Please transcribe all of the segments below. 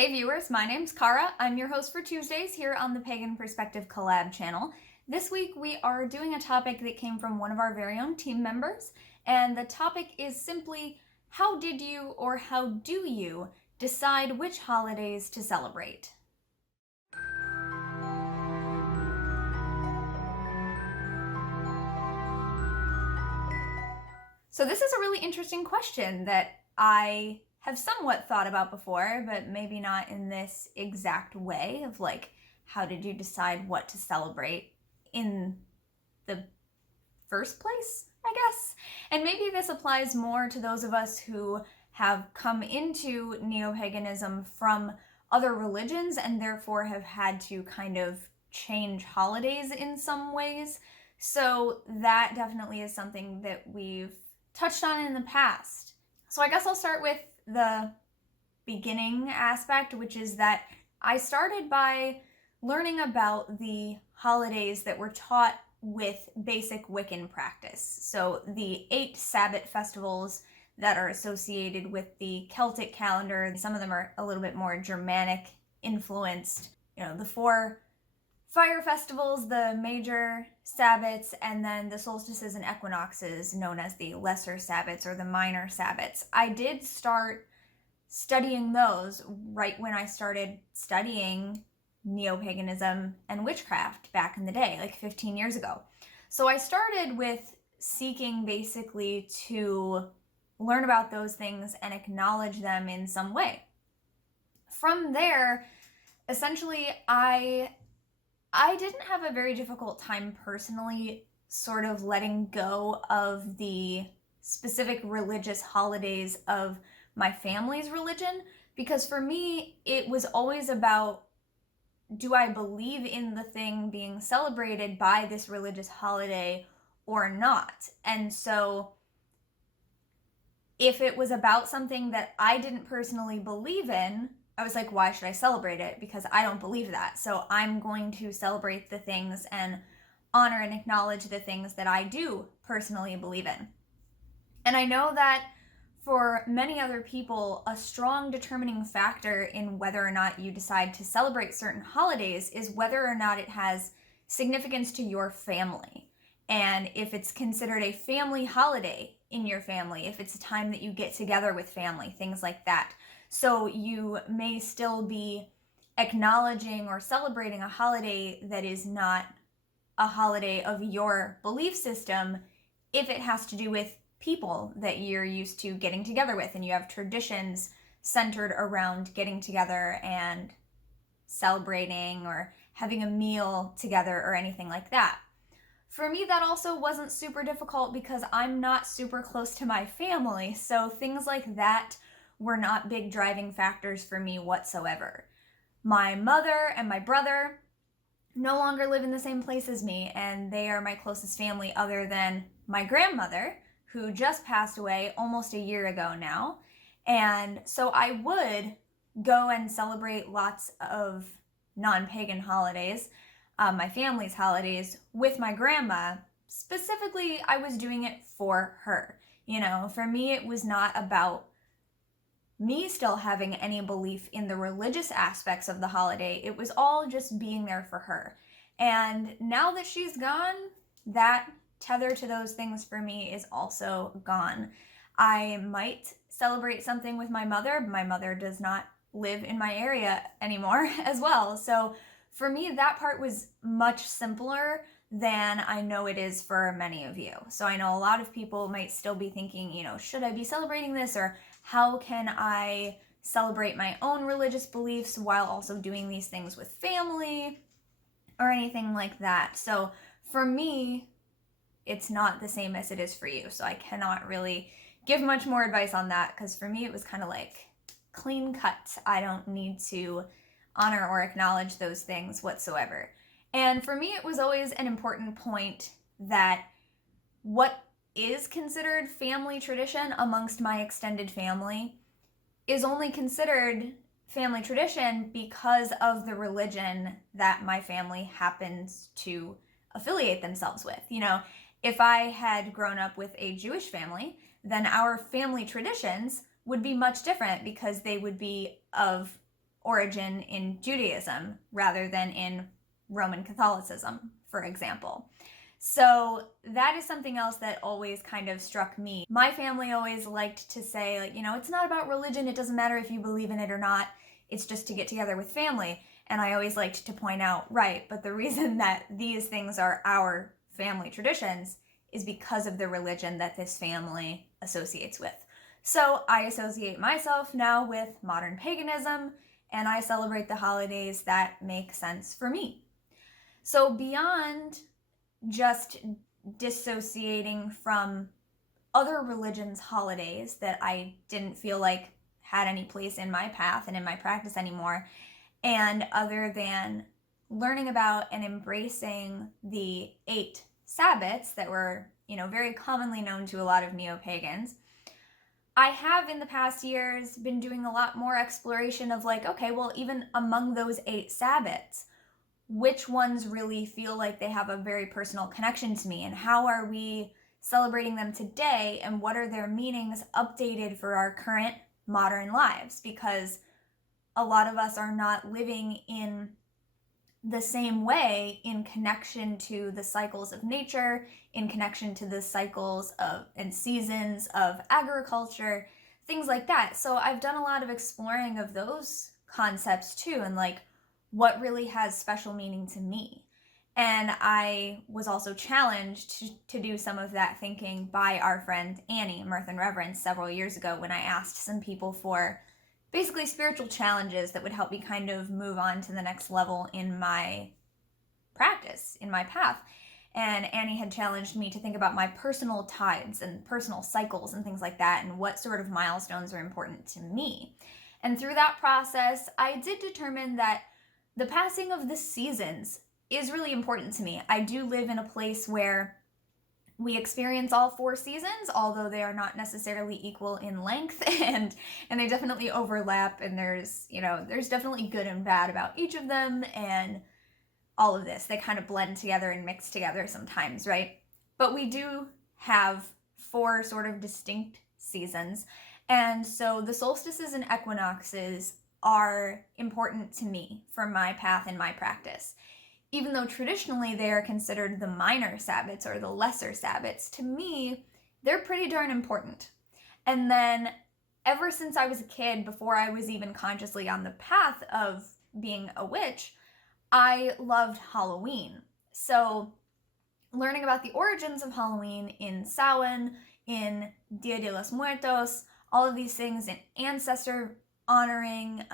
Hey viewers, my name's Cara. I'm your host for Tuesdays here on the Pagan Perspective collab channel. This week we are doing a topic that came from one of our very own team members, and the topic is simply, how did you or how do you decide which holidays to celebrate? So this is a really interesting question that I have somewhat thought about before, but maybe not in this exact way of like, how did you decide what to celebrate in the first place, I guess? And maybe this applies more to those of us who have come into neo-paganism from other religions and therefore have had to kind of change holidays in some ways. So that definitely is something that we've touched on in the past. So I guess I'll start with the beginning aspect, which is that I started by learning about the holidays that were taught with basic Wiccan practice. So the 8 Sabbath festivals that are associated with the Celtic calendar. Some of them are a little bit more Germanic influenced. The 4 fire festivals, the major Sabbats, and then the solstices and equinoxes known as the lesser Sabbats or the minor Sabbats. I did start studying those right when I started studying neo-paganism and witchcraft back in the day, like 15 years ago. So I started with seeking basically to learn about those things and acknowledge them in some way. From there, essentially, I didn't have a very difficult time personally sort of letting go of the specific religious holidays of my family's religion, because for me, it was always about, do I believe in the thing being celebrated by this religious holiday or not? And so if it was about something that I didn't personally believe in, I was like, why should I celebrate it? Because I don't believe that. So I'm going to celebrate the things and honor and acknowledge the things that I do personally believe in. And I know that for many other people, a strong determining factor in whether or not you decide to celebrate certain holidays is whether or not it has significance to your family. And if it's considered a family holiday in your family, if it's a time that you get together with family, things like that. So you may still be acknowledging or celebrating a holiday that is not a holiday of your belief system if it has to do with people that you're used to getting together with and you have traditions centered around getting together and celebrating or having a meal together or anything like that. For me, that also wasn't super difficult because I'm not super close to my family, so things like that were not big driving factors for me whatsoever. My mother and my brother no longer live in the same place as me, and they are my closest family other than my grandmother, who just passed away almost a year ago now. And so I would go and celebrate lots of non-pagan holidays, my family's holidays, with my grandma. Specifically, I was doing it for her. For me, it was not about me still having any belief in the religious aspects of the holiday. It was all just being there for her. And now that she's gone, that tether to those things for me is also gone. I might celebrate something with my mother. My mother does not live in my area anymore as well. So for me, that part was much simpler than I know it is for many of you. So I know a lot of people might still be thinking, should I be celebrating this, or how can I celebrate my own religious beliefs while also doing these things with family or anything like that. So for me, it's not the same as it is for you. So I cannot really give much more advice on that, because for me, it was kind of like clean cut. I don't need to honor or acknowledge those things whatsoever. And for me, it was always an important point that what is considered family tradition amongst my extended family is only considered family tradition because of the religion that my family happens to affiliate themselves with. If I had grown up with a Jewish family, then our family traditions would be much different because they would be of origin in Judaism rather than in Roman Catholicism, for example. So that is something else that always kind of struck me. My family always liked to say, like, it's not about religion. It doesn't matter if you believe in it or not. It's just to get together with family. And I always liked to point out, right, but the reason that these things are our family traditions is because of the religion that this family associates with. So I associate myself now with modern paganism, and I celebrate the holidays that make sense for me. So beyond just dissociating from other religions' holidays that I didn't feel like had any place in my path and in my practice anymore, and other than learning about and embracing the 8 Sabbats that were, very commonly known to a lot of neo-pagans, I have in the past years been doing a lot more exploration of like, okay, well, even among those 8 Sabbats, which ones really feel like they have a very personal connection to me, and how are we celebrating them today, and what are their meanings updated for our current modern lives? Because a lot of us are not living in the same way in connection to the cycles of nature, in connection to the cycles of and seasons of agriculture, things like that. So I've done a lot of exploring of those concepts too, and like what really has special meaning to me. And I was also challenged to do some of that thinking by our friend Annie, Mirth and Reverence, several years ago when I asked some people for basically spiritual challenges that would help me kind of move on to the next level in my practice, in my path. And Annie had challenged me to think about my personal tides and personal cycles and things like that, and what sort of milestones are important to me. And through that process, I did determine that the passing of the seasons is really important to me. I do live in a place where we experience all 4 seasons, although they are not necessarily equal in length, and they definitely overlap, and there's definitely good and bad about each of them, and all of this. They kind of blend together and mix together sometimes, right? But we do have 4 sort of distinct seasons, and so the solstices and equinoxes are important to me for my path and my practice. Even though traditionally they are considered the minor Sabbats or the lesser Sabbats, to me, they're pretty darn important. And then ever since I was a kid, before I was even consciously on the path of being a witch, I loved Halloween. So learning about the origins of Halloween in Samhain, in Dia de los Muertos, all of these things, in ancestor honoring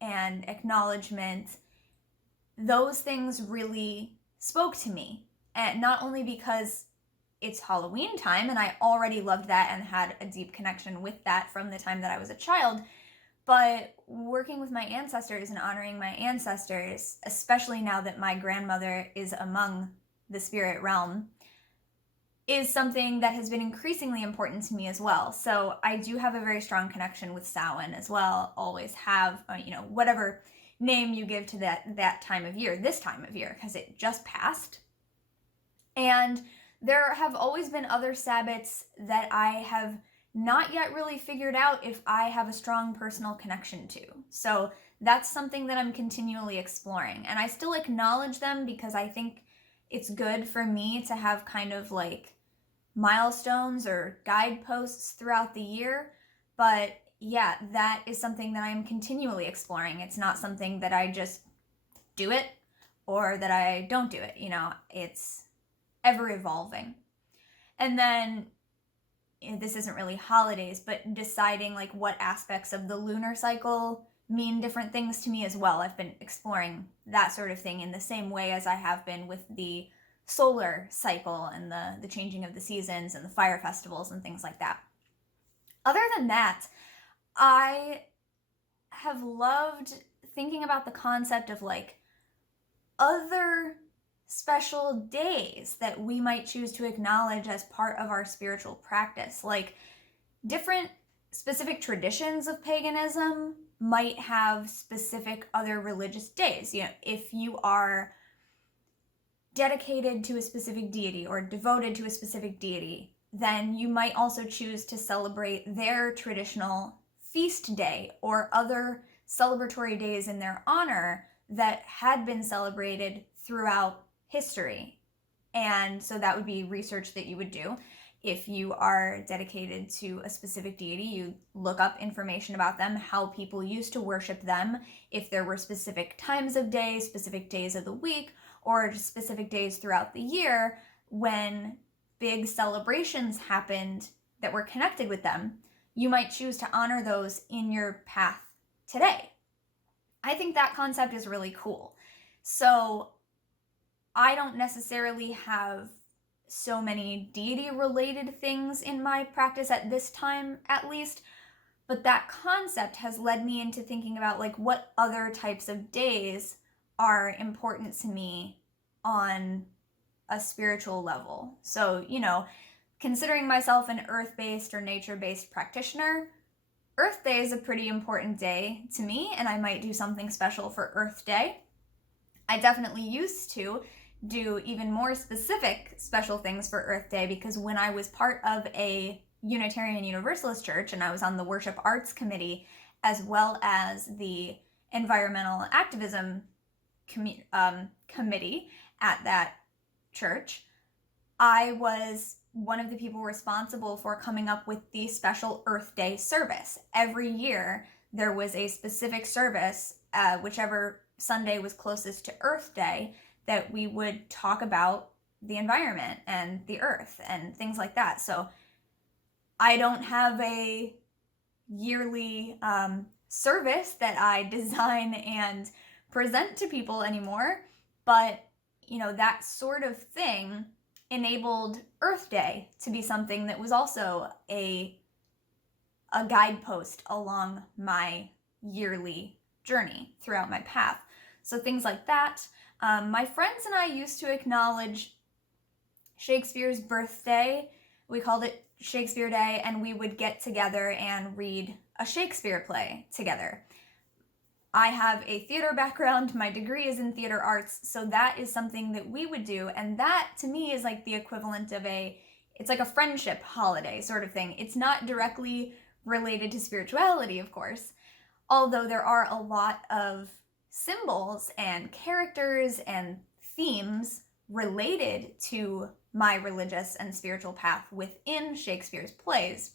and acknowledgement, those things really spoke to me. And not only because it's Halloween time and I already loved that and had a deep connection with that from the time that I was a child, but working with my ancestors and honoring my ancestors, especially now that my grandmother is among the spirit realm, is something that has been increasingly important to me as well. So I do have a very strong connection with Samhain as well, always have, whatever name you give to that time of year, this time of year, because it just passed. And there have always been other Sabbats that I have not yet really figured out if I have a strong personal connection to. So that's something that I'm continually exploring. And I still acknowledge them because I think it's good for me to have kind of like milestones or guideposts throughout the year. But yeah, that is something that I'm continually exploring. It's not something that I just do it or that I don't do it. It's ever evolving. And then this isn't really holidays, but deciding like what aspects of the lunar cycle mean different things to me as well. I've been exploring that sort of thing in the same way as I have been with the solar cycle and the changing of the seasons and the fire festivals and things like that. Other than that, I have loved thinking about the concept of like other special days that we might choose to acknowledge as part of our spiritual practice. Like different specific traditions of paganism might have specific other religious days. If you are dedicated to a specific deity or devoted to a specific deity, then you might also choose to celebrate their traditional feast day or other celebratory days in their honor that had been celebrated throughout history. And so that would be research that you would do. If you are dedicated to a specific deity, you look up information about them, how people used to worship them, if there were specific times of day, specific days of the week, or just specific days throughout the year when big celebrations happened that were connected with them. You might choose to honor those in your path today. I think that concept is really cool. So I don't necessarily have so many deity-related things in my practice at this time, at least, but that concept has led me into thinking about like what other types of days are important to me on a spiritual level. So, considering myself an earth-based or nature-based practitioner, Earth Day is a pretty important day to me, and I might do something special for Earth Day. I definitely used to do even more specific special things for Earth Day because when I was part of a Unitarian Universalist church and I was on the Worship Arts Committee as well as the Environmental Activism Committee at that church, I was one of the people responsible for coming up with the special Earth Day service. Every year there was a specific service, whichever Sunday was closest to Earth Day, that we would talk about the environment and the earth and things like that. So I don't have a yearly service that I design and present to people anymore, but that sort of thing enabled Earth Day to be something that was also a guidepost along my yearly journey throughout my path. So things like that. My friends and I used to acknowledge Shakespeare's birthday. We called it Shakespeare Day, and we would get together and read a Shakespeare play together. I have a theater background. My degree is in theater arts, so that is something that we would do, and that to me is like the equivalent of it's like a friendship holiday sort of thing. It's not directly related to spirituality, of course, although there are a lot of symbols and characters and themes related to my religious and spiritual path within Shakespeare's plays.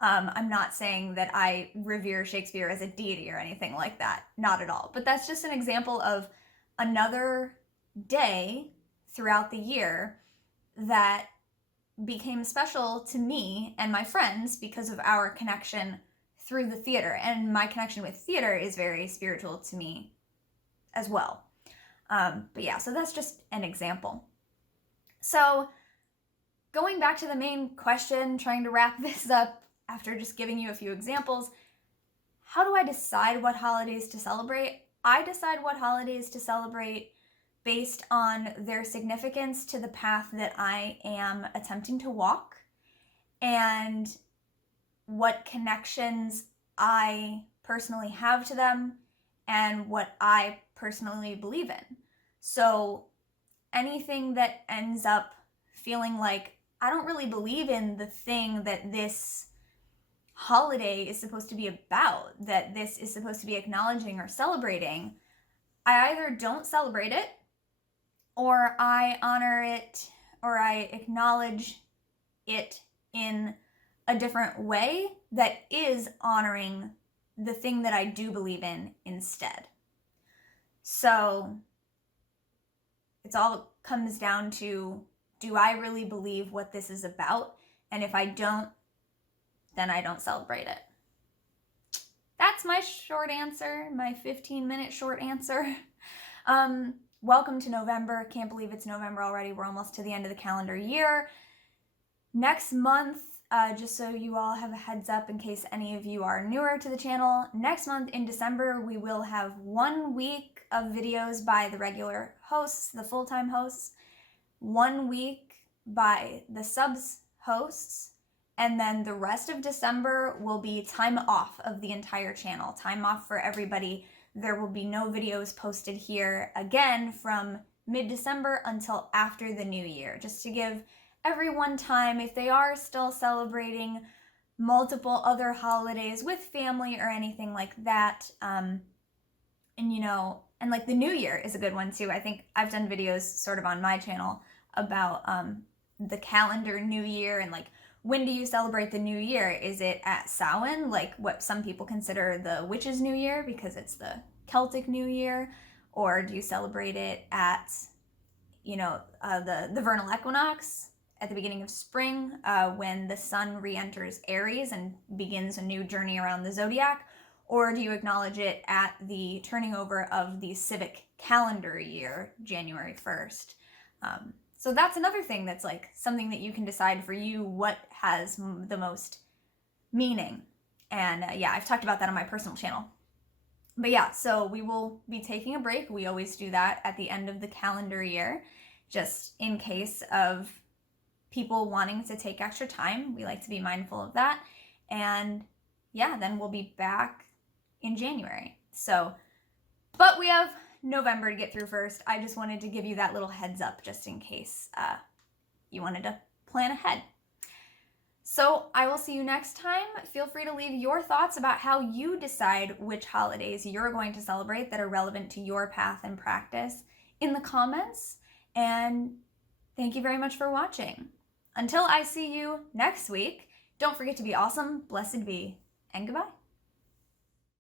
I'm not saying that I revere Shakespeare as a deity or anything like that, not at all. But that's just an example of another day throughout the year that became special to me and my friends because of our connection through the theater. And my connection with theater is very spiritual to me as well. But yeah, so that's just an example. So going back to the main question, trying to wrap this up after just giving you a few examples, how do I decide what holidays to celebrate? I decide what holidays to celebrate based on their significance to the path that I am attempting to walk and what connections I personally have to them and what I personally believe in. So anything that ends up feeling like I don't really believe in the thing that this holiday is supposed to be about, that this is supposed to be acknowledging or celebrating, I either don't celebrate it or I honor it or I acknowledge it in a different way that is honoring the thing that I do believe in instead. So it all comes down to, do I really believe what this is about? And if I don't, then I don't celebrate it. That's my short answer, my 15-minute short answer. Welcome to November. Can't believe it's November already. We're almost to the end of the calendar year. Next month, just so you all have a heads up in case any of you are newer to the channel, next month in December, we will have 1 week of videos by the regular hosts, the full-time hosts, 1 week by the subs hosts, and then the rest of December will be time off of the entire channel, time off for everybody. There will be no videos posted here again from mid-December until after the new year, just to give everyone time, if they are still celebrating multiple other holidays with family or anything like that. And like the New Year is a good one too. I think I've done videos sort of on my channel about the calendar New Year and like, when do you celebrate the New Year? Is it at Samhain, like what some people consider the witch's New Year because it's the Celtic New Year? Or do you celebrate it at, the vernal equinox at the beginning of spring, when the sun re-enters Aries and begins a new journey around the zodiac? Or do you acknowledge it at the turning over of the civic calendar year, January 1st? So that's another thing that's like something that you can decide for you what has the most meaning. And I've talked about that on my personal channel. But yeah, so we will be taking a break. We always do that at the end of the calendar year, just in case of people wanting to take extra time. We like to be mindful of that. And yeah, then we'll be back in January. So, but we have November to get through first. I just wanted to give you that little heads up just in case you wanted to plan ahead. So I will see you next time. Feel free to leave your thoughts about how you decide which holidays you're going to celebrate that are relevant to your path and practice in the comments. And thank you very much for watching. Until I see you next week, don't forget to be awesome, blessed be, and goodbye.